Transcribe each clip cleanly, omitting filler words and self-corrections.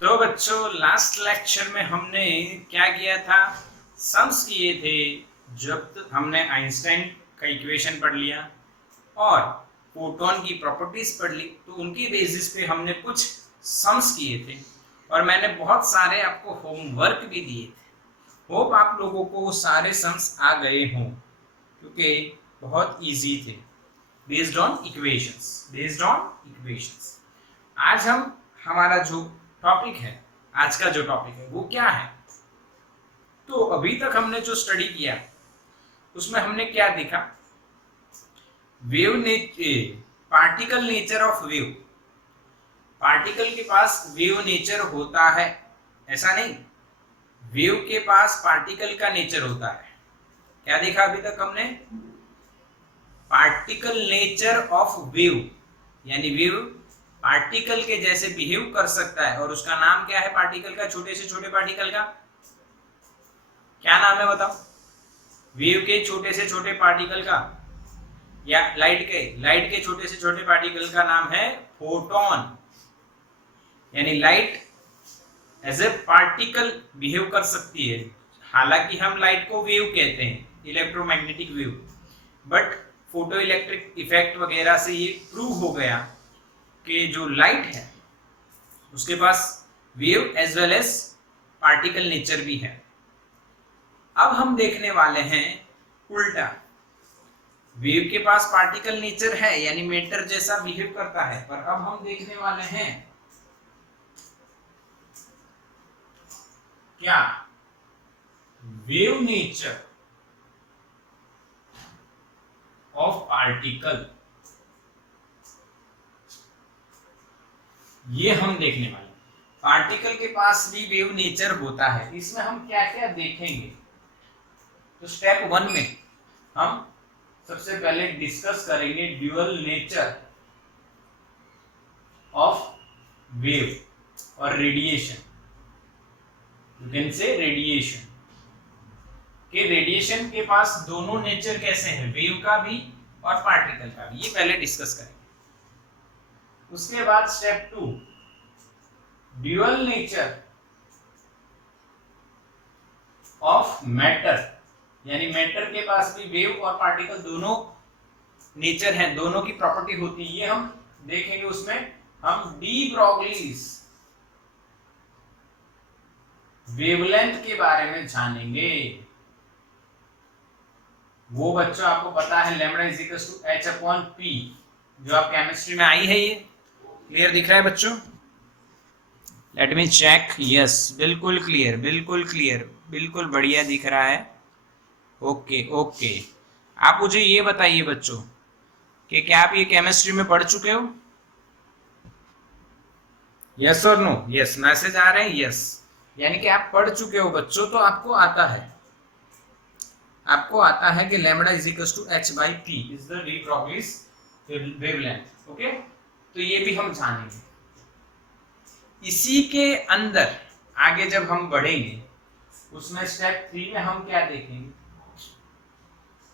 तो बच्चों last lecture में हमने क्या किया था, सम्स किए थे। जब हमने आइंस्टाइन का इक्वेशन पढ़ लिया और फोटोन की प्रॉपर्टीज पढ़ ली, तो उनकी बेसिस पे हमने कुछ सम्स किए थे और मैंने बहुत सारे आपको होमवर्क भी दिए थे। होप आप लोगों को वो सारे सम्स आ गए हों क्योंकि बहुत इजी थे। बेस्ड ऑन इक्वेशंस आज हम हमारा जो टॉपिक है, आज का जो टॉपिक है वो क्या है। तो अभी तक हमने जो स्टडी किया उसमें हमने क्या देखा, wave particle nature of wave. Particle के पास वेव नेचर होता है ऐसा नहीं, वेव के पास पार्टिकल का नेचर होता है। क्या देखा अभी तक हमने, पार्टिकल नेचर ऑफ वेव, यानी वेव पार्टिकल के जैसे बिहेव कर सकता है और उसका नाम क्या है पार्टिकल का, छोटे से छोटे पार्टिकल का क्या नाम है बताओ। वेव के छोटे से छोटे पार्टिकल का या लाइट के छोटे से छोटे पार्टिकल का नाम है फोटोन। यानी light as a particle behave कर सकती है। हालांकि हम लाइट को वेव कहते हैं, electromagnetic wave, but photo electric effect वगैरह से ये प्रूव हो गया कि जो लाइट है उसके पास wave as well as particle nature भी है। अब हम देखने वाले हैं उल्टा, वेव के पास पार्टिकल नेचर है यानी मैटर जैसा बिहेव करता है, पर अब हम देखने वाले हैं क्या, वेव नेचर ऑफ पार्टिकल। ये हम देखने वाले, पार्टिकल के पास भी वेव नेचर होता है। इसमें हम क्या क्या देखेंगे, तो स्टेप 1 में हम सबसे पहले डिस्कस करेंगे ड्यूअल नेचर ऑफ वेव और radiation. You can say radiation के, रेडिएशन के पास दोनों नेचर कैसे हैं, वेव का भी और पार्टिकल का भी, ये पहले डिस्कस करेंगे। उसके बाद step 2 dual nature of matter, यानी मैटर के पास भी वेव और पार्टिकल दोनों नेचर हैं, दोनों की प्रॉपर्टी होती है, ये हम देखेंगे। उसमें हम डी ब्रोगलीज वेवलेंथ के बारे में जानेंगे। वो बच्चों आपको पता है lambda is equal to H upon P, जो आप केमिस्ट्री में आई है। ये क्लियर दिख रहा है बच्चों? लेट मी चेक, यस बिल्कुल क्लियर, बिल्कुल क्लियर, बिल्कुल बढ़िया दिख रहा है। ओके ओके, आप मुझे ये बताइए बच्चों कि क्या आप ये केमिस्ट्री में पढ़ चुके हो? यस और नो? यस, मैसेज आ रहे हैं यस, यानी कि आप पढ़ चुके हो बच्चों, तो आपको आता है, आपको आता है कि lambda is equal to H by P is the de Broglie's wavelength. Okay, तो ये भी हम जानेंगे। इसी के अंदर आगे जब हम बढ़ेंगे उसमें स्टेप 3 में हम क्या देखेंगे,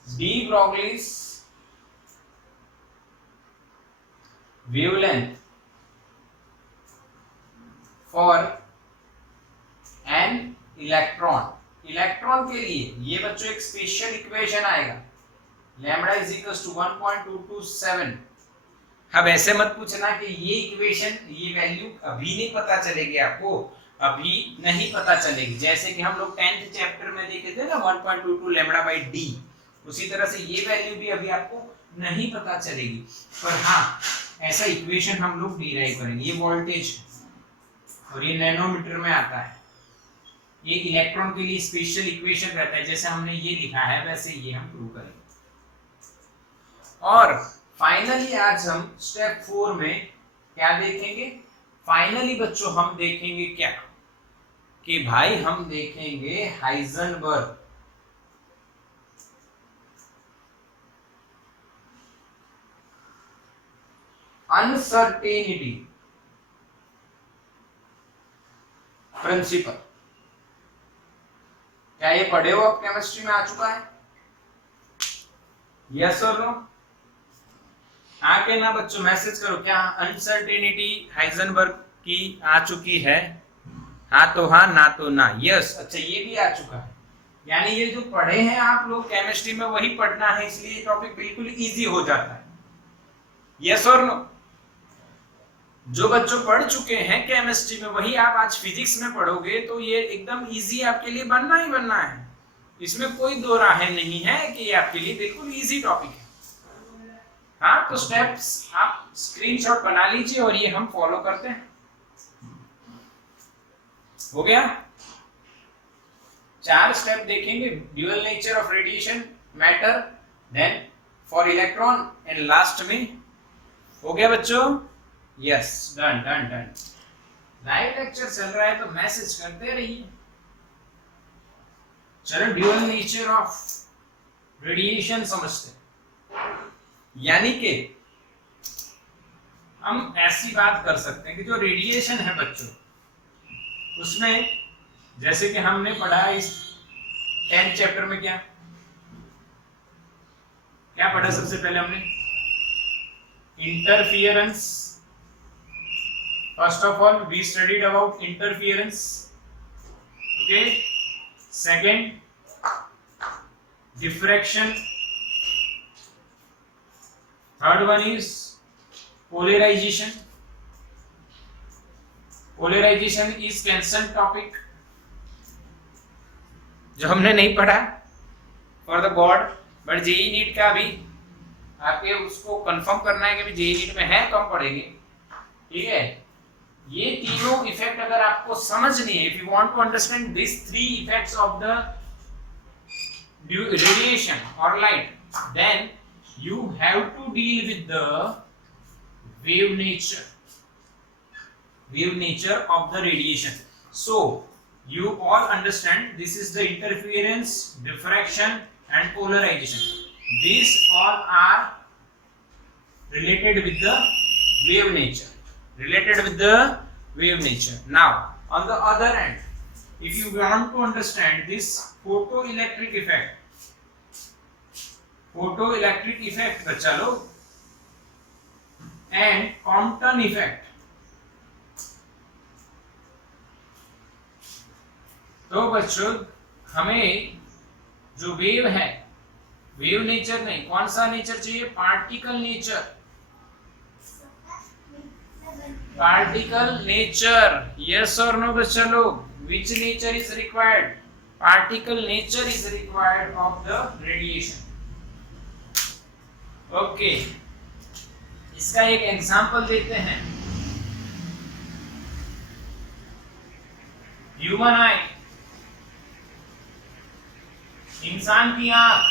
D Broglie's wavelength for an electron. Electron के लिए ये बच्चों एक स्पेशल इक्वेशन आएगा, लैम्बडा इज इक्वल टू 1.227। अब ऐसे मत पूछना कि ये इक्वेशन, ये वैल्यू अभी नहीं पता चलेगी आपको, अभी नहीं पता चलेगी। जैसे कि हम लोग 10th चैप्टर में देखे थे ना 1.22 लैम्बडा बाई डी, उसी तरह से ये वैल्यू भी अभी आपको नहीं पता चलेगी, पर हाँ ऐसा इक्वेशन हम लोग डिराइव करेंगे। ये वोल्टेज और ये नैनोमीटर में आता है। ये इलेक्ट्रॉन के लिए स्पेशल इक्वेशन रहता है, जैसे हमने ये लिखा है वैसे ये हम प्रूव करेंगे। और फाइनली आज हम स्टेप 4 में क्या देखेंगे, फाइनली बच्चों हम देखेंगे क्या, कि भाई हम देखेंगे हाइजेनबर्ग अनसर्टेनिटी प्रिंसिपल। क्या ये पढ़े हो आप, केमिस्ट्री में आ चुका है? यस और नो? आके ना बच्चों मैसेज करो, क्या अनसर्टेनिटी हाइजेनबर्ग की आ चुकी है? हाँ तो हाँ, ना तो ना। यस, अच्छा ये भी आ चुका है। यानी ये जो पढ़े हैं आप लोग केमिस्ट्री में वही पढ़ना है, इसलिए ये टॉपिक बिल्कुल इजी हो जाता है। यस और नो? जो बच्चों पढ़ चुके हैं केमिस्ट्री में वही आप आज फिजिक्स में पढ़ोगे तो ये एकदम इजी आपके लिए बनना ही बनना है। इसमें कोई दो राहें नहीं है कि ये आपके लिए बिल्कुल इजी टॉपिक है। हाँ, तो स्टेप्स आप स्क्रीनशॉट बना लीजिए और ये हम फॉलो करते हैं। हो गया? 4 स्टेप देखेंगे। Dual nature of radiation, matter, then for electron and last में। हो गया बच्चों? Yes, done done done. Live lecture चल रहा है तो मैसेज करते रहिए। चलो ड्यूअल नेचर ऑफ रेडिएशन समझते हैं। यानी कि हम ऐसी बात कर सकते हैं कि जो रेडिएशन है बच्चों, उसमें जैसे कि हमने पढ़ा इस 10th चैप्टर में क्या क्या पढ़ा? सबसे पहले हमने interference. First of all we studied about interference. Okay, second diffraction, third one is polarisation. Polarisation is cancel topic जो हमने नहीं पढ़ा for the god, but JEE NEET का भी आपके उसको कंफर्म करना है कि जेई नीट में है तो हम पढ़ेंगे। ठीक है, ये तीनों इफेक्ट अगर आपको समझनी है, if you want to understand this 3 effects of the radiation और light, then you have to deal with the wave nature of the radiation. So you all understand this is the interference, diffraction and polarization. These all are related with the wave nature. Now on the other end, if you want to understand this photoelectric effect बच्चा लोग, and Compton effect, तो बच्चों हमें जो wave है, wave nature नहीं, कौन सा नेचर चाहिए? Particle nature. यस और नो बच्चा लोग? विच nature is required? Particle nature is required of the radiation. Okay, इसका एक एग्जांपल देते हैं। ह्यूमन आई, इंसान की आंख,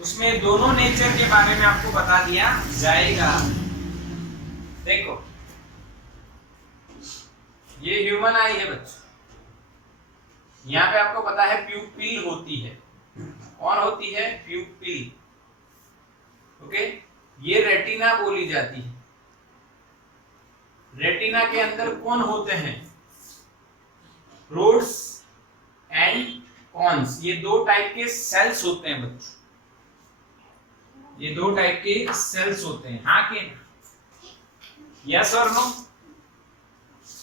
उसमें दोनों नेचर के बारे में आपको बता दिया जाएगा। देखो ये ह्यूमन आई है बच्चों, यहाँ पे आपको पता है प्यूपिल होती है। कौन होती है? प्यूपिल। ओके, ये रेटिना बोली जाती है। रेटिना के अंदर कौन होते हैं? Rods and cones. ये 2 टाइप के सेल्स होते हैं बच्चों, ये 2 टाइप के सेल्स होते हैं। हाँ के यस और नो?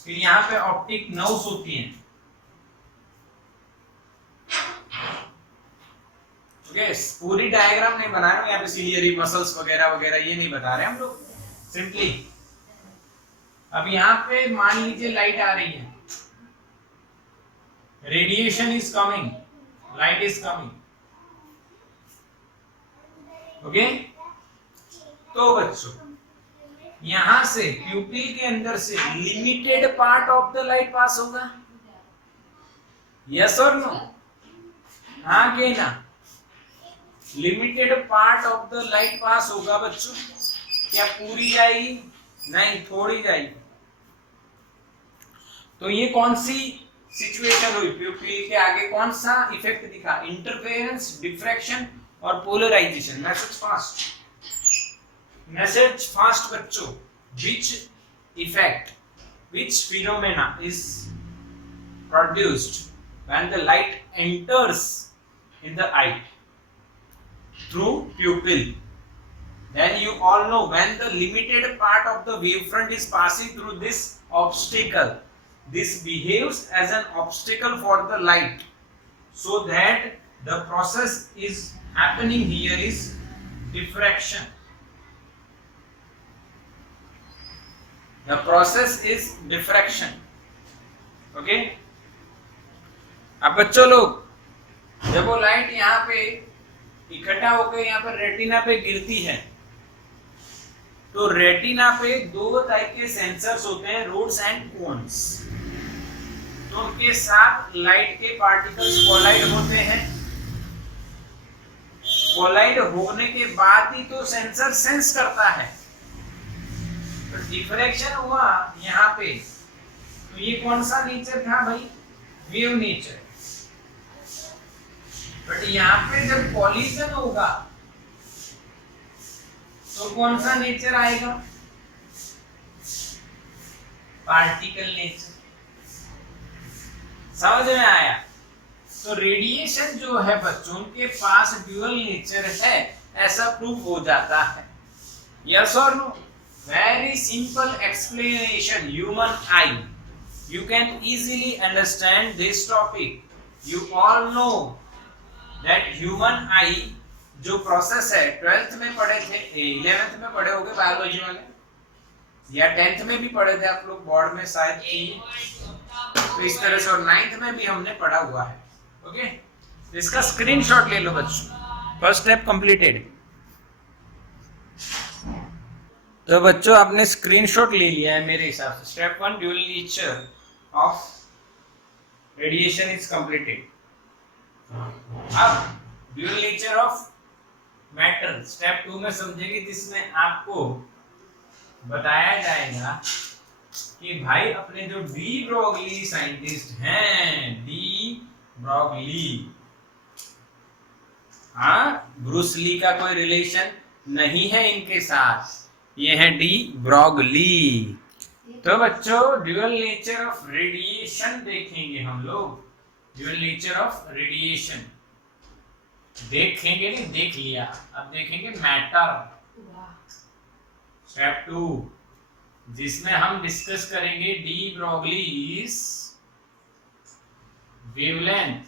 फिर यहाँ पे ऑप्टिक नर्व्स होती हैं। पूरी डायग्राम नहीं बना रहे यहाँ पे, सिलियरी मसल्स वगैरह वगैरह ये नहीं बता रहे हम लोग, सिंपली। अब यहाँ पे मान लीजिए लाइट आ रही है, radiation is coming, light is coming. Okay, तो बच्चों यहां से प्यूपिल के अंदर से limited part of the light pass होगा। यस और नो? हाँ के ना? Limited part of the light pass होगा बच्चों। क्या पूरी जाएगी? नहीं, थोड़ी जाएगी। तो ये कौन सी सिचुएशन हुई? प्यूपिल के आगे कौन सा इफेक्ट दिखा? इंटरफेरेंस, डिफ्रैक्शन और पोलराइजेशन। मैसेज फास्ट बच्चों। Which effect, which phenomena is produced when the light enters in the eye through pupil? Then you all know when the limited part of the wavefront is passing through this obstacle, this behaves as an obstacle for the light, so that the process is happening here is diffraction. The process is diffraction. Okay? अब बच्चों लोग, जब वो light यहाँ पे इकट्ठा होकर यहाँ पर रेटिना पे गिरती है, तो रेटिना पे दो टाइप के सेंसर्स होते हैं, रोड्स एंड कोन्स। तो उनके साथ लाइट के पार्टिकल्स कोलाइड होते हैं। कोलाइड होने के बाद ही तो सेंसर सेंस करता है। तो डिफ्रैक्शन हुआ यहाँ पे, तो ये कौन सा नेचर था भाई? Wave nature. बट यहाँ पे जब कॉलिजन होगा तो कौन सा नेचर आएगा? Particle nature. समझ में आया? तो रेडिएशन जो है बच्चों के पास ड्यूअल नेचर है, ऐसा प्रूफ हो जाता है। यस और no? Very simple explanation, human eye. You can easily understand this topic. You all know that human eye जो प्रोसेस है, 12th में पढ़े थे, 11th में पढ़े होंगे बायोलॉजी वाले, या 10th में भी पढ़े थे आप लोग बोर्ड में शायद की, तो इस तरह से, और 9th में भी हमने पढ़ा हुआ है। ओके, इसका स्क्रीनशॉट ले लो बच्चों। First step completed. तो बच्चों आपने स्क्रीनशॉट ले लिया है मेरे हिसाब से। Step 1 dual nature of radiation is completed. अब dual nature of matter step 2 में समझेंगे, जिसमें आपको बताया जाएगा कि भाई अपने जो डी ब्रोगली साइंटिस्ट हैं, डी ब्रोगली, हाँ, ब्रूस ली का कोई रिलेशन नहीं है इनके साथ, ये है डी ब्रोगली। तो बच्चों ड्यूअल नेचर ऑफ रेडिएशन देखेंगे हम लोग। ड्यूअल नेचर ऑफ रेडिएशन देखेंगे, नहीं देख लिया, अब देखेंगे मैटर। स्टेप 2 जिसमें हम डिस्कस करेंगे डी ब्रोगली's वेवलेंथ।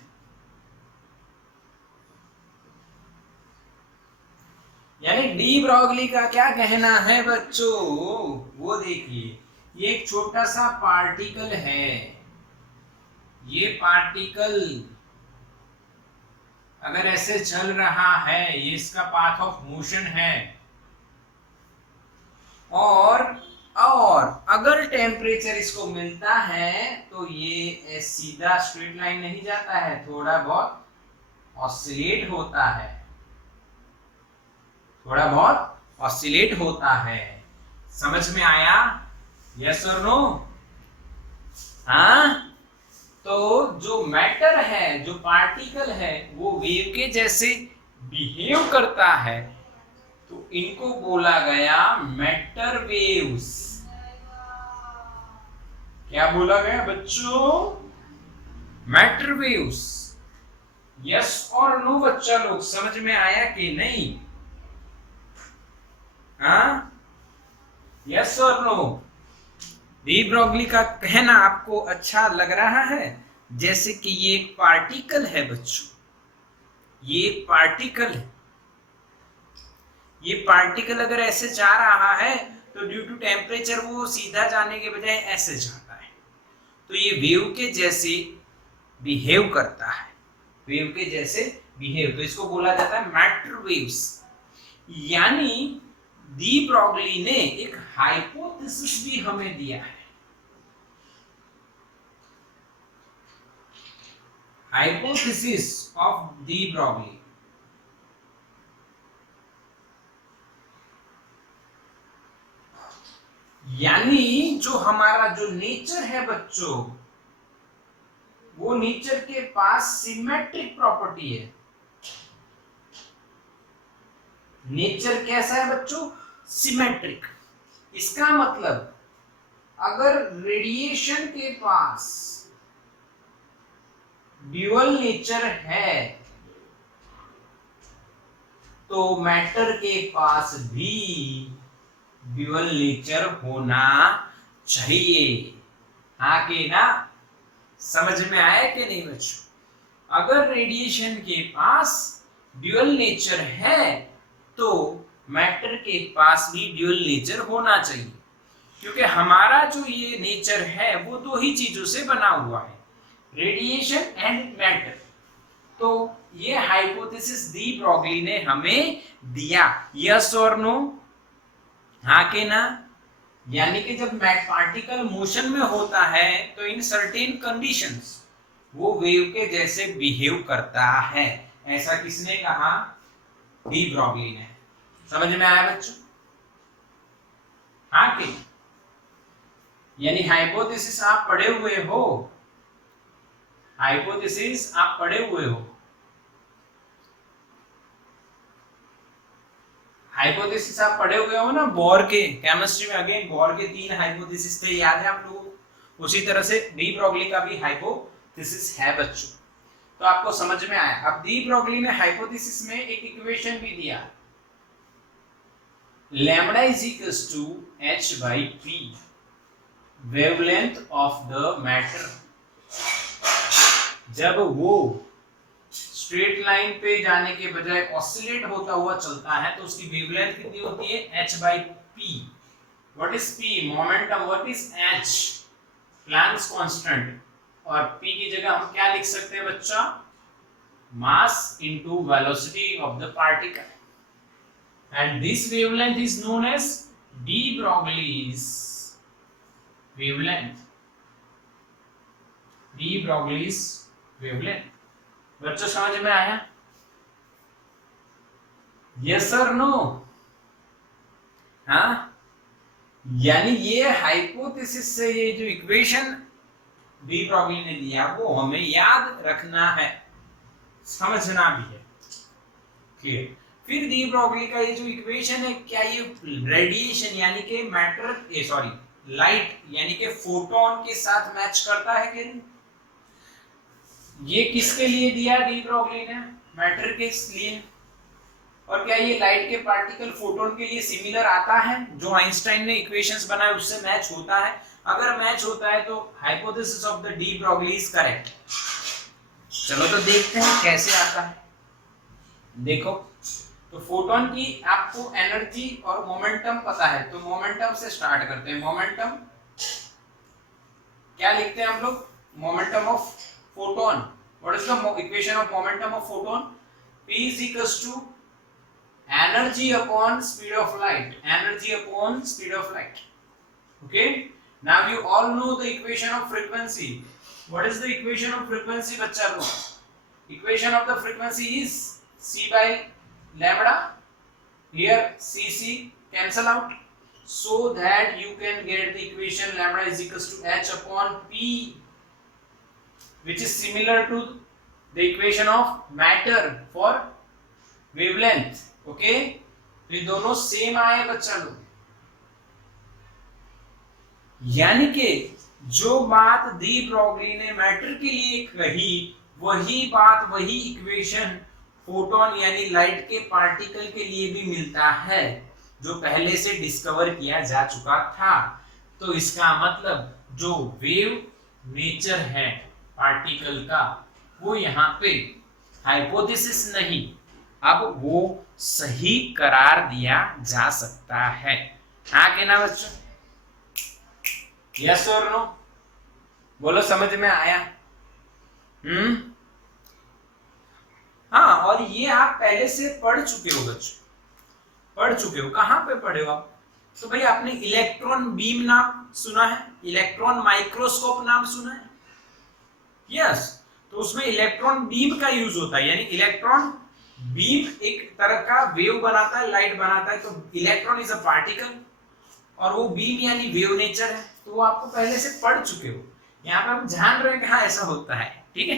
यानी डी ब्रोगली का क्या कहना है बच्चों, वो देखिए। ये एक छोटा सा पार्टिकल है, ये पार्टिकल अगर ऐसे चल रहा है, ये इसका पाथ ऑफ मोशन है, और अगर टेम्परेचर इसको मिलता है तो ये सीधा स्ट्रेट लाइन नहीं जाता है, थोड़ा बहुत ऑसिलेट होता है, थोड़ा बहुत ऑसिलेट होता है। समझ में आया? यस और नो? हाँ, तो जो मैटर है, जो पार्टिकल है, वो वेव के जैसे बिहेव करता है, तो इनको बोला गया मैटर वेव्स। क्या बोला गया बच्चों? Matter waves. यस और नो बच्चा लोग, समझ में आया कि नहीं? हाँ, यस और नो? डी ब्रोगली का कहना आपको अच्छा लग रहा है? जैसे कि ये एक पार्टिकल है बच्चों, ये एक पार्टिकल है। ये पार्टिकल अगर ऐसे जा रहा है तो ड्यू टू टेम्परेचर वो सीधा जाने के बजाय ऐसे जाता है, तो ये वेव के जैसे बिहेव करता है, वेव के जैसे बिहेव, तो इसको बोला जाता है मैटर वेव्स। यानी डी ब्रोगली ने एक हाइपोथेसिस भी हमें दिया है। Hypothesis of de Broglie. यानी जो हमारा जो नेचर है बच्चों, वो नेचर के पास सिमेट्रिक प्रॉपर्टी है। नेचर कैसा है बच्चों? सिमेट्रिक। इसका मतलब अगर रेडिएशन के पास ड्यूअल नेचर है, तो मैटर के पास भी ड्यूअल नेचर होना चाहिए। हाँ कि ना? समझ में आया कि नहीं बच्चों? अगर रेडिएशन के पास ड्यूअल नेचर है तो मैटर के पास भी ड्यूअल नेचर होना चाहिए, क्योंकि हमारा जो ये नेचर है वो दो ही चीजों से बना हुआ है, रेडिएशन एंड मैटर। तो ये हाइपोथेसिस डी ब्रॉगली ने हमें दिया, यस और नो? हाँ कि ना? यानी कि जब पार्टिकल मोशन में होता है तो इन सर्टेन कंडीशंस वो वेव के जैसे बिहेव करता है। ऐसा किसने कहा? डी ब्रॉगली ने। समझ में आया बच्चों? हाँ कि? यानी हाइपोथेसिस आप पढ़े हुए हो, हाइपोथेसिस आप पढ़े हुए हो। हाइपोथेसिस आप पढ़े हुए हो ना, बोर के केमिस्ट्री में। अगेन बोर के 3 हाइपोथेसिस थे, याद है आप लोगों को? उसी तरह से डी ब्रॉगली का भी हाइपोथेसिस है बच्चों। तो आपको समझ में आया। अब डी ब्रॉगली ने हाइपोथेसिस में एक इक्वेशन भी दिया, lambda is equals to h by p, wavelength of the matter. जब वो स्ट्रेट लाइन पे जाने के बजाय ऑसिलेट होता हुआ चलता है तो उसकी वेवलेंथ कितनी होती है? h by p। What is p? Momentum. What is h? Planck's constant. और p की जगह हम क्या लिख सकते हैं बच्चा? Mass into velocity of the particle. And this wavelength is known as de Broglie's wavelength. De Broglie's wavelength. बच्चों समझ में आया? यस और नो? हाँ? यानी ये हाइपोथेसिस से ये जो इक्वेशन डी ब्रॉगली ने दिया वो हमें याद रखना है, समझना भी है। क्लियर? फिर डी ब्रॉगली का ये जो इक्वेशन है, क्या ये रेडिएशन यानी कि मैटर सॉरी लाइट यानी कि फोटोन के साथ मैच करता है कि नहीं? ये किसके लिए दिया डी ब्रॉगली ने? मैटर के लिए। और क्या ये लाइट के पार्टिकल फोटोन के लिए सिमिलर आता है? जो आइंस्टाइन ने इक्वेशंस बनाए उससे मैच होता है? अगर मैच होता है तो hypothesis of the de Broglie is correct. चलो तो देखते हैं कैसे आता है। देखो, तो फोटोन की आपको एनर्जी और मोमेंटम पता है, तो मोमेंटम से स्टार्ट करते हैं। मोमेंटम क्या लिखते हैं हम लोग? Momentum of photon. What is the equation of momentum of photon? p is equals to energy upon speed of light. Energy upon speed of light. Okay, now you all know the equation of frequency. What is the equation of frequency बच्चा लोग? Equation of the frequency is c by lambda. Here c cancel out so that you can get the equation lambda is equals to h upon p, which is similar to the equation of matter for wavelength. Okay, तो ये दोनों same आए बच्चा लोग। यानी कि जो बात डी ब्रॉगली ने मैटर के लिए कही वही बात, वही इक्वेशन फोटोन यानी लाइट के पार्टिकल के लिए भी मिलता है, जो पहले से डिस्कवर किया जा चुका था। तो इसका मतलब जो वेव नेचर है पार्टिकल का वो यहाँ पे हाइपोथेसिस नहीं, अब वो सही करार दिया जा सकता है। हाँ कि ना बच्चों? यस और नो? बोलो, समझ में आया? हाँ, और ये आप पहले से पढ़ चुके हो बच्चों, पढ़ चुके हो। कहाँ पे पढ़े हो आप? तो भाई आपने इलेक्ट्रॉन बीम नाम सुना है, इलेक्ट्रॉन माइक्रोस्कोप नाम सुना है? यस, तो उसमें इलेक्ट्रॉन बीम का यूज होता है, यानी इलेक्ट्रॉन बीम एक तरह का वेव बनाता है, लाइट बनाता है। तो इलेक्ट्रॉन इज अ पार्टिकल और वो बीम यानी वेव नेचर है, तो वो आपको पहले से पढ़ चुके हो। यहाँ पे हम जान रहे हैं कि हाँ ऐसा होता है, ठीक है?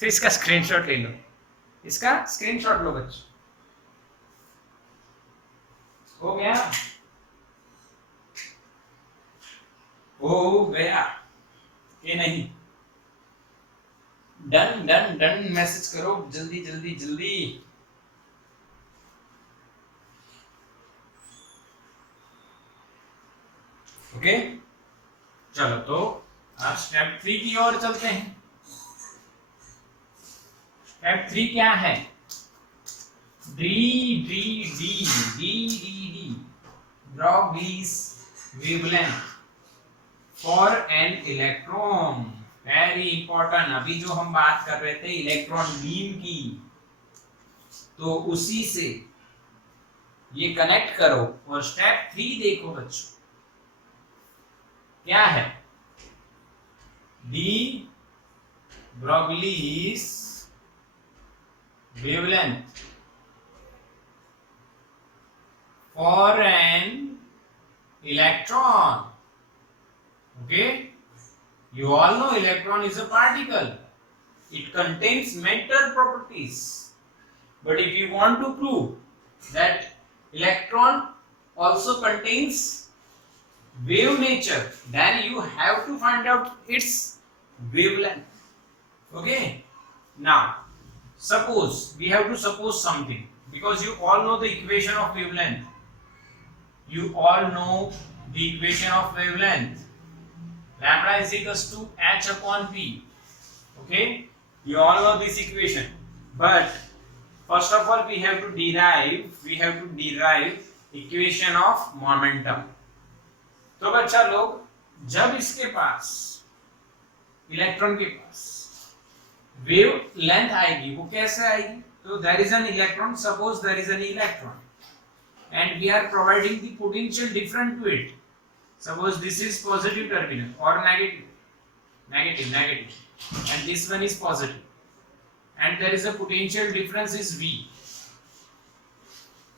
तो इसका स्क्रीनशॉट ले लो, इसका स्क्रीनशॉट लो बच्चों। हो गया? हो गया कि नहीं? डन डन डन मैसेज करो, जल्दी जल्दी जल्दी। ओके, चलो तो अब स्टेप 3 की ओर चलते हैं। स्टेप 3 क्या है? Broglie's wavelength for an electron, very important. अभी जो हम बात कर रहे थे इलेक्ट्रॉन बीम की, तो उसी से ये कनेक्ट करो और स्टेप 3 देखो बच्चों, क्या है? De Broglie's wavelength for an electron. Okay, you all know electron is a particle. It contains mental properties. But if you want to prove that electron also contains wave nature, then you have to find out its wavelength. Okay, now suppose we have to suppose something, because you all know the equation of wavelength. You all know the equation of wavelength. Lambda is equals to h upon p. Okay, you all know this equation. But first of all we have to derive equation of momentum. तो बच्चा लोग, जब इसके पास, electron के पास wave length आएगी, वो कैसे आएगी? तो there is an electron, suppose there is an electron and we are providing the potential different to it. Suppose this is positive terminal or negative, and this one is positive, and there is a potential difference is V.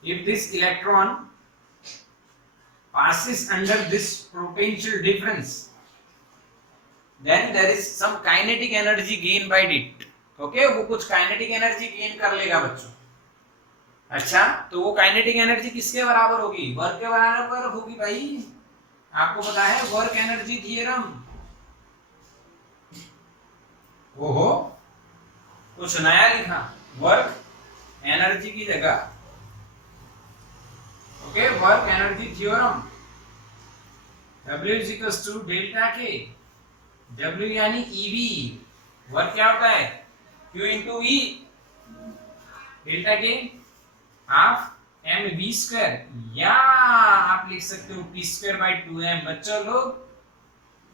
If this electron passes under this potential difference, then there is some kinetic energy gained by it. Okay, वो कुछ kinetic energy gain कर लेगा बच्चों। अच्छा, तो वो kinetic energy किसके बराबर होगी? वर्क के बराबर होगी भाई। आपको पता है वर्क एनर्जी थ्योरम। ओहो, कुछ नया लिखा, वर्क एनर्जी की जगह। Okay, work energy theorem. W is equals to delta के। W यानी EV, वर्क क्या होता है? Q into E, डेल्टा के हाफ mv स्क्वायर, या आप लिख सकते हो p स्क्वायर बाई 2m। बच्चों लोग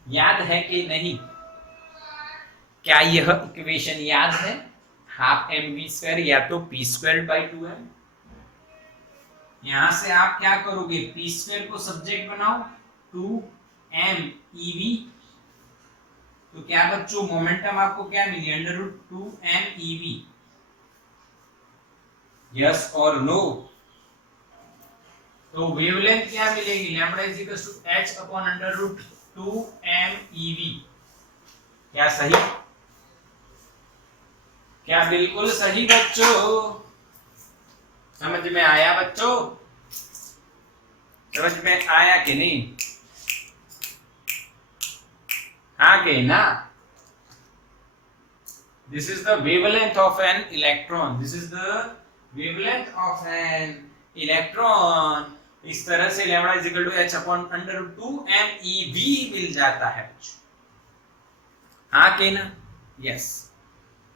याद है कि नहीं? क्या यह इक्वेशन याद है? हाफ mv स्क्वायर या तो p स्क्वायर बाई 2m। यहां से आप क्या करोगे? p स्क्वायर को सब्जेक्ट बनाओ, 2m ev। तो क्या बच्चों, मोमेंटम आपको क्या मिली? Under root 2m ev। Yes और नो? तो वेवलेंथ क्या मिलेगी? Lambda is equals to h upon under root 2m ev। क्या सही? क्या बिल्कुल सही बच्चों? समझ में आया बच्चों? समझ में आया कि नहीं? हाँ के ना? This is the wavelength of an electron. This is the wavelength of an electron. इस तरह से lambda is equal to h upon under root 2m ev मिल जाता है। हाँ के ना? यस,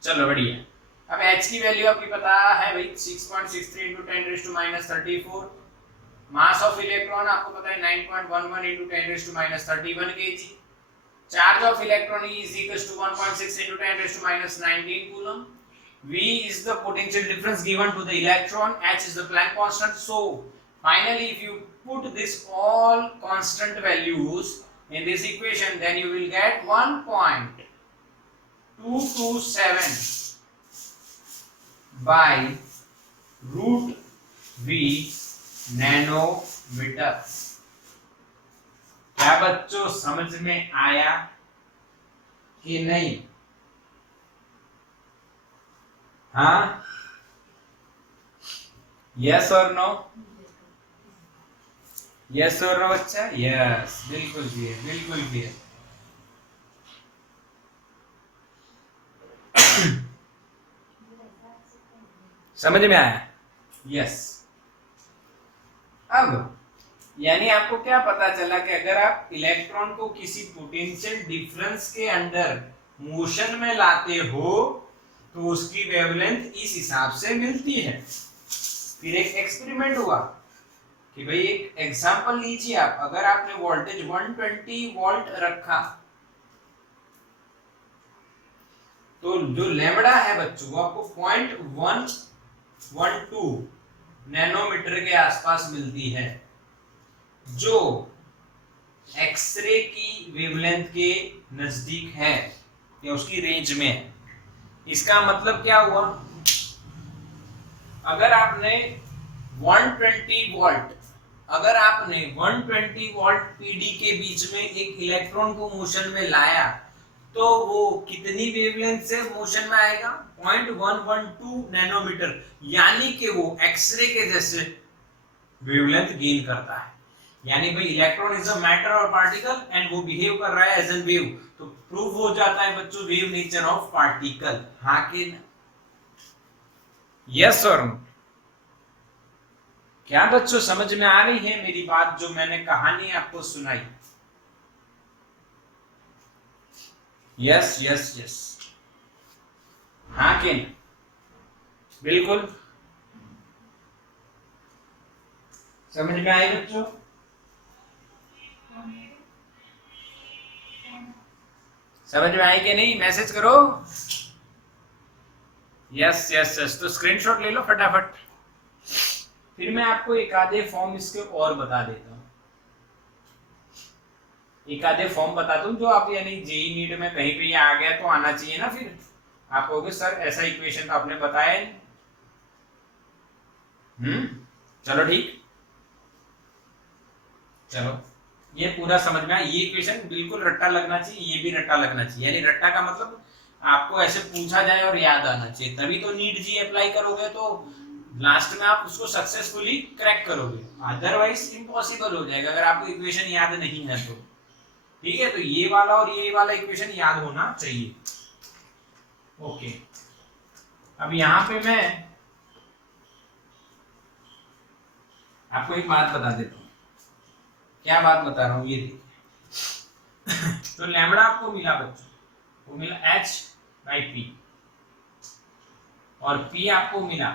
चलो बढ़िया। अब h की वैल्यू आपकी पता है भाई, 6.63 into 10 raised to minus 34। Mass of electron आपको पता है 9.11 into 10 raised to minus 31 kg। Charge of electron is equals to 1.6 into 10 raised to minus 19 coulomb। V is the potential difference given to the electron, h is the Planck constant. So finally if you put this all constant values in this equation, then you will get 1.227 by root V nanometer। क्या बच्चों समझ में आया कि नहीं? हाँ, yes और no? Yes और नो बच्चा? यस, बिल्कुल क्लियर, बिल्कुल क्लियर। समझ में आया? यस। अब यानी आपको क्या पता चला कि अगर आप इलेक्ट्रॉन को किसी पोटेंशियल डिफरेंस के अंदर मोशन में लाते हो तो उसकी वेवलेंथ इस हिसाब से मिलती है। फिर एक एक्सपेरिमेंट हुआ कि भाई एक एग्जांपल लीजिए आप, अगर आपने वोल्टेज 120 वोल्ट रखा तो जो लैम्बडा है बच्चों वो आपको 0.112 नैनोमीटर के आसपास मिलती है, जो एक्सरे की वेवलेंथ के नजदीक है या उसकी रेंज में है। इसका मतलब क्या हुआ, अगर आपने 120 वोल्ट अगर आपने 120 वोल्ट पीडी के बीच में एक इलेक्ट्रॉन को मोशन में लाया तो वो कितनी वेवलेंथ से मोशन में आएगा, 0.112 नैनोमीटर, यानी कि वो एक्सरे के जैसे वेवलेंथ गेन करता है। यानी भाई इलेक्ट्रॉन इज अ मैटर और पार्टिकल एंड वो बिहेव कर रहा है एज एन वेव, तो प्रूव हो जाता है बच्चों वेव नेचर ऑफ पार्टिकल। हाँ कि ना? यस और नो? क्या बच्चों समझ में आ रही है मेरी बात, जो मैंने कहानी आपको सुनाई? यस यस यस, हाँ कि ना? बिल्कुल समझ में आई बच्चों? समझ में आई कि नहीं? मैसेज करो यस यस यस। तो स्क्रीनशॉट ले लो फटाफट, फिर मैं आपको एक आधे फॉर्म इसके और बता देता हूँ। एक आधे फॉर्म बता दूं जो आप यानी जेई नीट में कहीं पे ये आ गया तो आना चाहिए ना, फिर आप कहोगे सर ऐसा इक्वेशन तो आपने बताया नहीं। चलो ठीक, चलो ये पूरा समझ में आया। ये इक्वेशन बिल्कुल रट्टा लगना चाहिए, ये भी रट्टा लगना चाहिए। यानी रट्टा का मतलब आपको ऐसे पूछा जाए और याद आना चाहिए, तभी तो नीट जी अप्लाई करोगे तो लास्ट में आप उसको सक्सेसफुली क्रैक करोगे, अदरवाइज इम्पॉसिबल हो जाएगा अगर आपको इक्वेशन याद नहीं है तो। ठीक है, तो ये वाला और ये वाला इक्वेशन याद होना चाहिए। ओके, अब यहां पे मैं आपको एक बात बता देता हूं। क्या बात बता रहा हूं ये देखिए। तो लैम्बडा आपको मिला बच्चों, वो मिला h/p, और p आपको मिला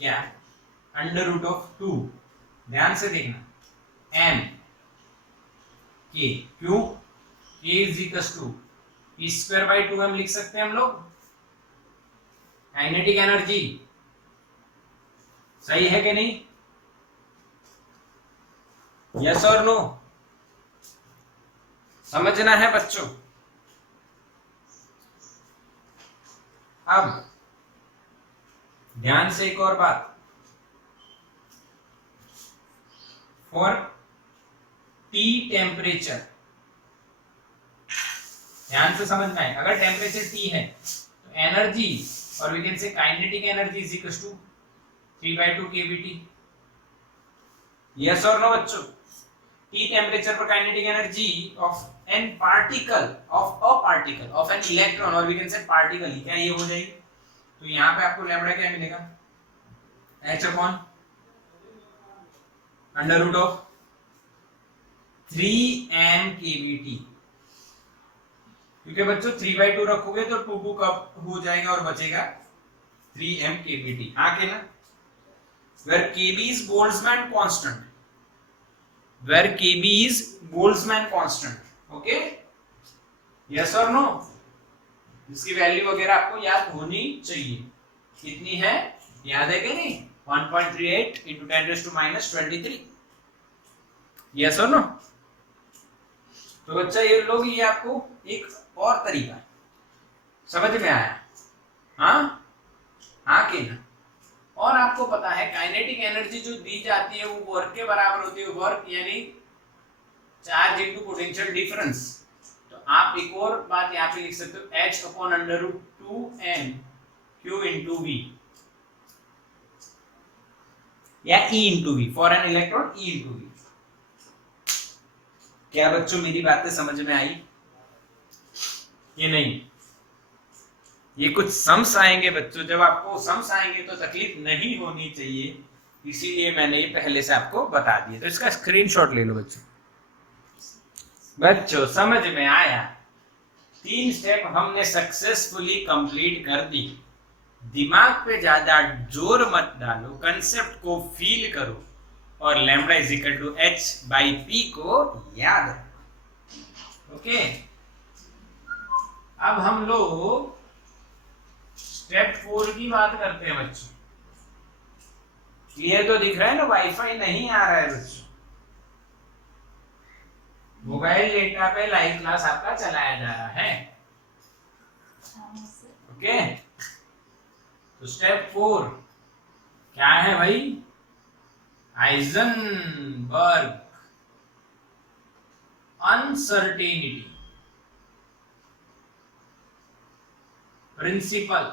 क्या, √2। ध्यान से देखना, m k, क्यों, k = p²/2m लिख सकते हैं हम लोग। काइनेटिक एनर्जी सही है कि नहीं? यस और नो? समझना है बच्चों। अब ध्यान से एक और बात, फॉर T टेम्परेचर, ध्यान से समझना है। अगर टेम्परेचर T है तो एनर्जी, और we can say kinetic energy = 3/2 kBT। Yes और नो बच्चों? T टेम्परेचर पर kinetic energy of an particle, of a particle, of an electron, और वी कैन से पार्टिकल, क्या ये हो जाएगी? तो यहां पे आपको लैम्बडा क्या मिलेगा, h/3m kBT। क्योंकि बच्चों 3/2 रखोगे तो 2 कब हो जाएगा और बचेगा 3m kBT। हाँ कि ना? where kb is Boltzmann constant, where kb is Boltzmann constant, okay? Yes और नो? इसकी वैल्यू वगैरह आपको याद होनी चाहिए। कितनी है, याद है कि नहीं? 1.38 × 10⁻23। यस और नो? तो बच्चा ये लोग, ये आपको एक और तरीका समझ में आया? हाँ हाँ कि ना? और आपको पता है काइनेटिक एनर्जी जो दी जाती है वो वर्क के बराबर होती है। वर्क यानी चार्ज इनटू पोटेंशियल डिफरेंस। तो आप एक और बात यहाँ पे लिख सकते हो, h/√2m q × v या e × v, for an electron e × v। क्या बच्चों मेरी बातें समझ में आई ये नहीं? ये कुछ सम्स आएंगे बच्चों, जब आपको सम्स आएंगे तो तकलीफ नहीं होनी चाहिए, इसीलिए मैंने ये पहले से आपको बता दिया। तो इसका स्क्रीनशॉट ले लो बच्चों। बच्चों समझ में आया? 3 स्टेप हमने सक्सेसफुली कंप्लीट कर दी। दिमाग पे ज्यादा जोर मत डालो, कंसेप्ट को फील करो और lambda is equal to H by p को याद रखो। ओके, अब हम लोग स्टेप 4 की बात करते हैं बच्चों। क्लियर तो दिख रहा है ना? वाईफाई नहीं आ रहा है बच्चों। मोबाइल डेटा पे लाइव क्लास आपका चलाया जा रहा है। ओके, तो स्टेप 4 क्या है भाई? Heisenberg uncertainty principle.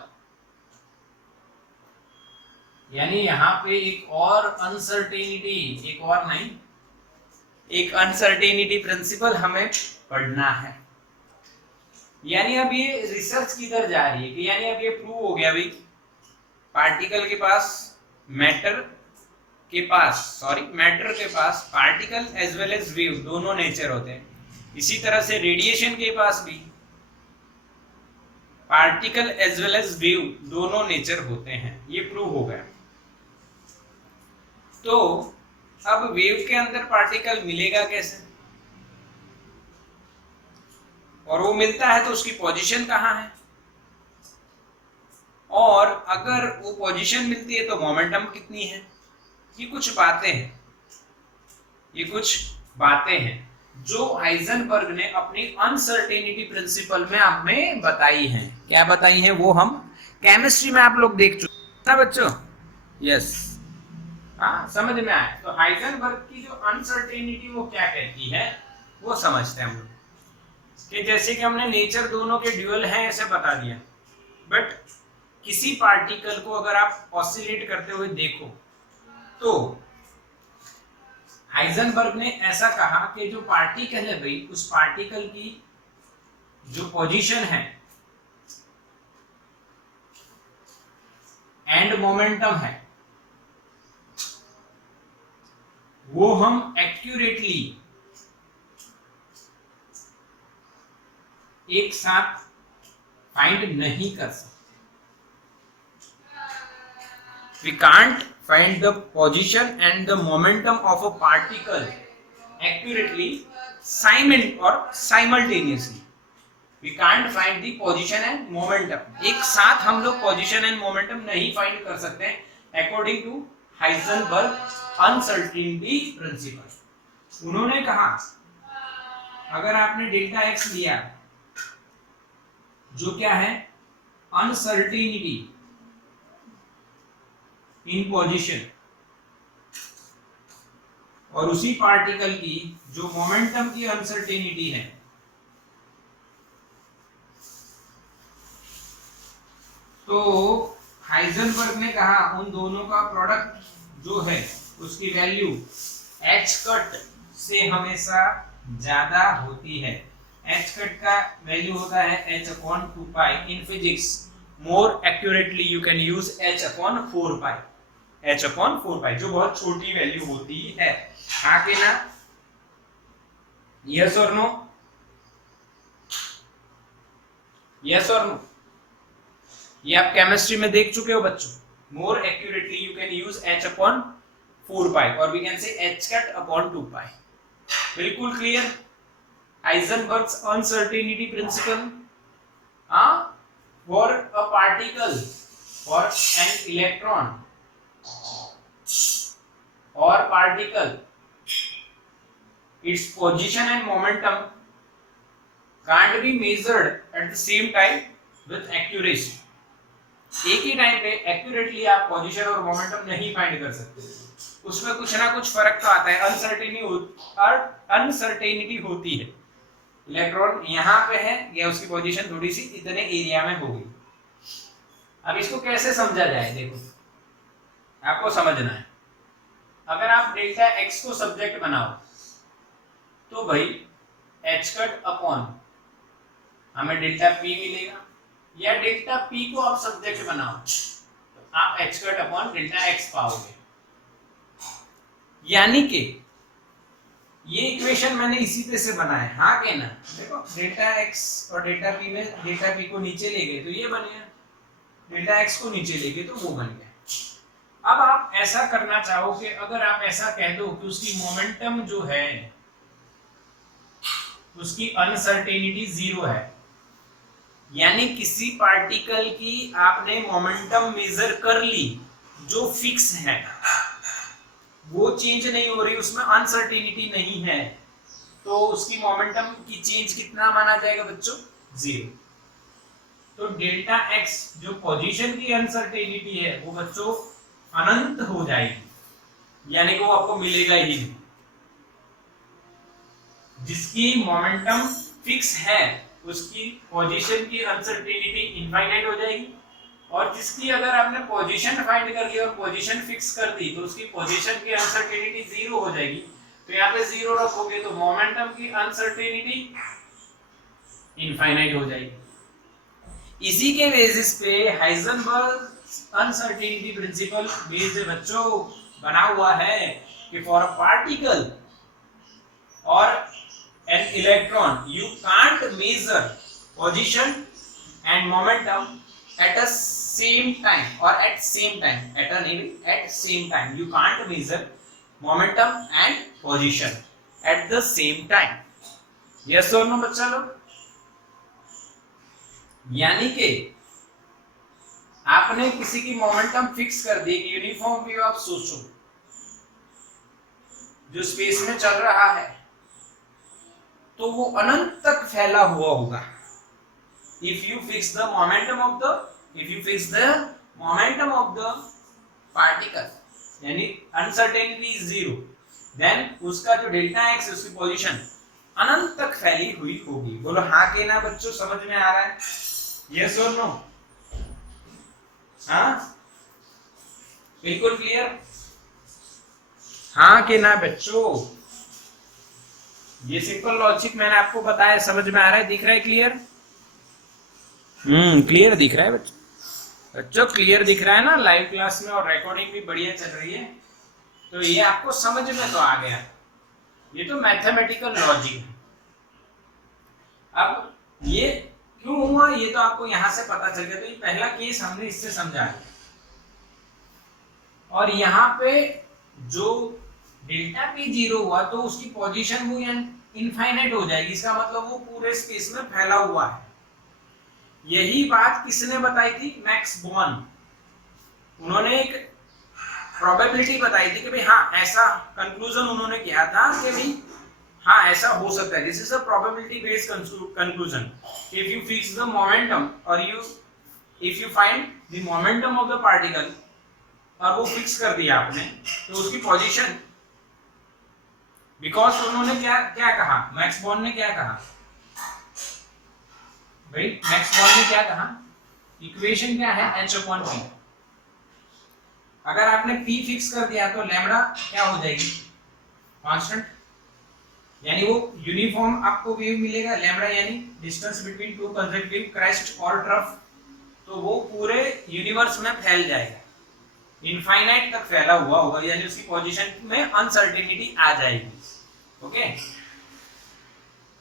यानी यहां पे एक और अनसर्टेनिटी, एक और नहीं, एक अनसर्टेनिटी प्रिंसिपल हमें पढ़ना है। यानी अब ये रिसर्च किधर जा रही है कि यानी अब ये प्रूव हो गया भाई पार्टिकल के पास मैटर के पास particle as well as wave दोनों नेचर होते हैं। इसी तरह से रेडिएशन के पास भी particle as well as wave दोनों नेचर होते हैं। ये प्रूव हो गया। तो अब वेव के अंदर पार्टिकल मिलेगा कैसे, और वो मिलता है तो उसकी पोजीशन कहाँ है, और अगर वो पोजीशन मिलती है तो मोमेंटम कितनी है। ये कुछ बातें हैं जो हाइजेनबर्ग ने अपनी अनसर्टेनिटी प्रिंसिपल में हमें बताई हैं। क्या बताई हैं? वो हम केमिस्ट्री में आप लोग देख चुके हैं बच्चों। यस, हाँ, समझ में आया? तो हाइजेनबर्ग की जो अनसर्टेनिटी वो क्या कहती है वो समझते हैं हम लोग। कि जैसे कि हमने नेचर दोनों के ड्यूअल हैं ऐसे बता दिया, बट किसी पार्टिकल को अगर आप ऑसिलेट करते हुए देखो तो हाइजेनबर्ग ने ऐसा कहा कि जो पार्टिकल है भाई, उस पार्टिकल की जो पोजीशन है एंड मोमेंटम है वो हम एक्यूरेटली एक साथ फाइंड नहीं कर सकते। We can't find the position and the momentum of a particle accurately simultaneously. We can't find the position and momentum. एक साथ हम लोग position and momentum नहीं find कर सकते according to Heisenberg uncertainty principle. उन्होंने कहा अगर आपने डेल्टा एक्स लिया जो क्या है अनसर्टेनिटी इन पोजीशन, और उसी पार्टिकल की जो मोमेंटम की अनसर्टेनिटी है तो हाइजेनबर्ग ने कहा उन दोनों का प्रोडक्ट जो है उसकी वैल्यू एच कट से हमेशा ज्यादा होती है। एच कट का वैल्यू होता है h upon 2 pi. In physics more accurately you can use h upon 4 pi, h upon 4 पाई जो बहुत छोटी वैल्यू होती है। हाँ कि ना? यस और नो? यस और नो? ये आप केमिस्ट्री में देख चुके हो बच्चों। More accurately you can use h upon 4 pi और we can say h cut upon 2 pi. बिल्कुल clear? Heisenberg's uncertainty principle, for a particle, for an electron or particle, its position and momentum can't be measured at the same time with accuracy. एक ही time पे accurately आप position और momentum नहीं find कर सकते, उसमें कुछ ना कुछ फर्क तो आता है। अनसर्टेनिटी होती है। इलेक्ट्रॉन यहाँ पे है या उसकी पोजीशन थोड़ी सी इतने एरिया में होगी। अब इसको कैसे समझा जाए? देखो आपको समझना है। अगर आप डेल्टा एक्स को सब्जेक्ट बनाओ तो भाई एच कट अपॉन हमें डेल्टा पी मिलेगा, या डेल्टा पी को आप सब्जेक्ट बनाओ तो आप H cut upon delta x पाओगे। यानी कि ये इक्वेशन मैंने इसी तरह से बनाया है, हाँ के ना। देखो डेल्टा एक्स और डेल्टा पी में डेल्टा पी को नीचे ले गए तो ये बन गया, डेल्टा एक्स को नीचे ले गए तो वो बन गया। अब आप ऐसा करना चाहो कि अगर आप ऐसा कह दो कि उसकी मोमेंटम जो है उसकी अनसर्टेनिटी 0 है, यानी किसी पार्टिकल की आपने मोमेंटम मेजर कर ली जो फिक्स है, वो चेंज नहीं हो रही, उसमें अनसर्टेनिटी नहीं है, तो उसकी मोमेंटम की चेंज कितना माना जाएगा बच्चों? 0। तो डेल्टा एक्स जो पोजीशन की अनसर्टेनिटी है वो बच्चों अनंत हो जाएगी, यानी कि वो आपको मिलेगा ही नहीं। जिसकी मोमेंटम फिक्स है उसकी पोजीशन की अनसर्टेनिटी इनफाइनाइट हो जाएगी, और जिसकी अगर आपने पोजीशन फाइंड कर ली और पोजीशन फिक्स कर दी तो उसकी पोजीशन की अनसर्टेनिटी 0 हो जाएगी। तो यहाँ पे 0 रखोगे तो मोमेंटम की अनसर्टेनिटी इनफाइनाइट हो जाएगी। इसी के बेसिस पे हाइजेनबर्ग अनसर्टेनिटी प्रिंसिपल बेस्ड बच्चों बना हुआ है कि फॉर अ पार्टिकल और an electron you can't measure position and momentum at a same time or at same time, at a नहीं, at same time you can't measure momentum and position at the same time। yes or no बच्चा लोग? यानी कि आपने किसी की momentum fix कर दी कि यूनिफॉर्म व्यू आप सोचो जो स्पेस में चल रहा है तो वो अनंत तक फैला हुआ होगा। If you fix the momentum of the particle, यानी uncertainty is 0, then उसका जो डेल्टा एक्स उसकी पोजीशन अनंत तक फैली हुई होगी। बोलो हाँ के ना बच्चों, समझ में आ रहा है? यस और नो? हाँ बिल्कुल क्लियर? हाँ के ना बच्चों? ये सिंपल लॉजिक मैंने आपको बताया, समझ में आ रहा है, दिख रहा है क्लियर? क्लियर दिख रहा है बच्चों क्लियर दिख रहा है ना? लाइव क्लास में और रिकॉर्डिंग भी बढ़िया चल रही है, तो ये आपको समझ में तो आ गया। ये तो मैथमेटिकल लॉजिक है। अब ये क्यों हुआ ये तो आपको यहां से पता चल गया। तो ये पहला केस हमने इससे समझा, और यहाँ पे जो डेल्टा पी 0 हुआ तो उसकी पोजीशन वो इनफाइनाइट हो जाएगी, इसका मतलब वो पूरे स्पेस में फैला हुआ है। यही बात किसने बताई थी? Max born. उन्होंने एक प्रोबेबिलिटी बताई थी कि भाई हाँ ऐसा कंक्लूजन उन्होंने किया था कि भाई हाँ ऐसा हो सकता है। This is a probability based conclusion. If you fix the momentum और if you find the momentum of the particle और वो फिक्स कर दिया आपने तो उसकी पोजीशन, बिकॉज उन्होंने क्या कहा, मैक्स बॉर्न ने क्या कहा भाई? मैक्स बॉर्न ने क्या कहा? इक्वेशन क्या है? h/p। अगर आपने p फिक्स कर दिया तो लैम्डा क्या हो जाएगी? कांस्टेंट, यानी वो यूनिफॉर्म आपको वेव मिलेगा। लैम्डा यानी distance between two consecutive crest और ट्रफ, तो वो पूरे यूनिवर्स में फैल जाएगा, इनफाइनाइट तक फैला हुआ होगा, यानी उसकी पोजीशन में अनसर्टेनिटी आ जाएगी। ओके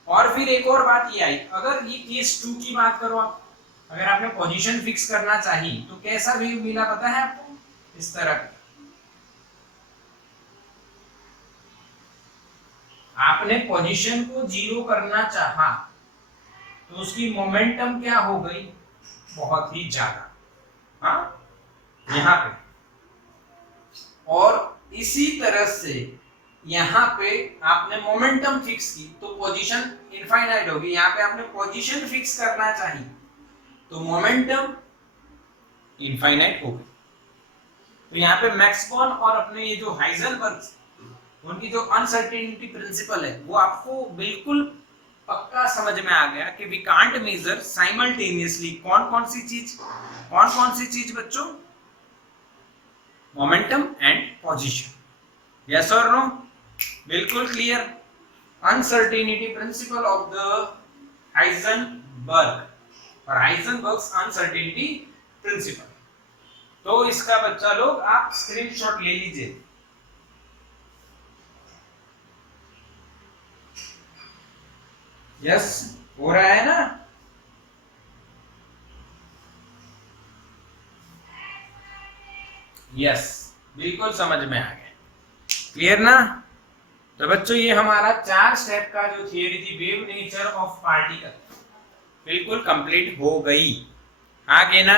और फिर एक और बात ये आई, अगर ये केस 2 की बात करो आप, अगर आपने पोजीशन फिक्स करना चाहिए तो कैसा वेव मिला पता है आपको? इस तरह का। आपने पोजीशन को 0 करना चाहा तो उसकी मोमेंटम क्या हो गई? बहुत ही ज्यादा, हाँ यहाँ पे। और इसी तरह से यहाँ पे आपने मोमेंटम फिक्स की तो पोजीशन इनफाइनाइट होगी। यहाँ पे आपने पोजीशन फिक्स करना चाहिए तो मोमेंटम इनफाइनाइट होगी। तो यहाँ पे मैक्स बॉर्न और अपने ये जो हाइजेनबर्ग उनकी जो अनसर्टेनिटी प्रिंसिपल है वो आपको बिल्कुल पक्का समझ में आ गया कि वी कांट मेजर साइमल्टेनियसली कौन सी चीज बच्चों? Momentum and position. यस और नो? बिल्कुल clear. Uncertainty principle of the Heisenberg और हाइजेनबर्ग्स अनसर्टेनिटी प्रिंसिपल। तो इसका बच्चा लोग आप स्क्रीनशॉट ले लीजिए। यस हो रहा है ना? यस बिल्कुल समझ में आ गया। क्लियर ना? तो बच्चों ये हमारा 4 स्टेप का जो थियरी थी वेव नेचर ऑफ पार्टिकल बिल्कुल कंप्लीट हो गई। आगे ना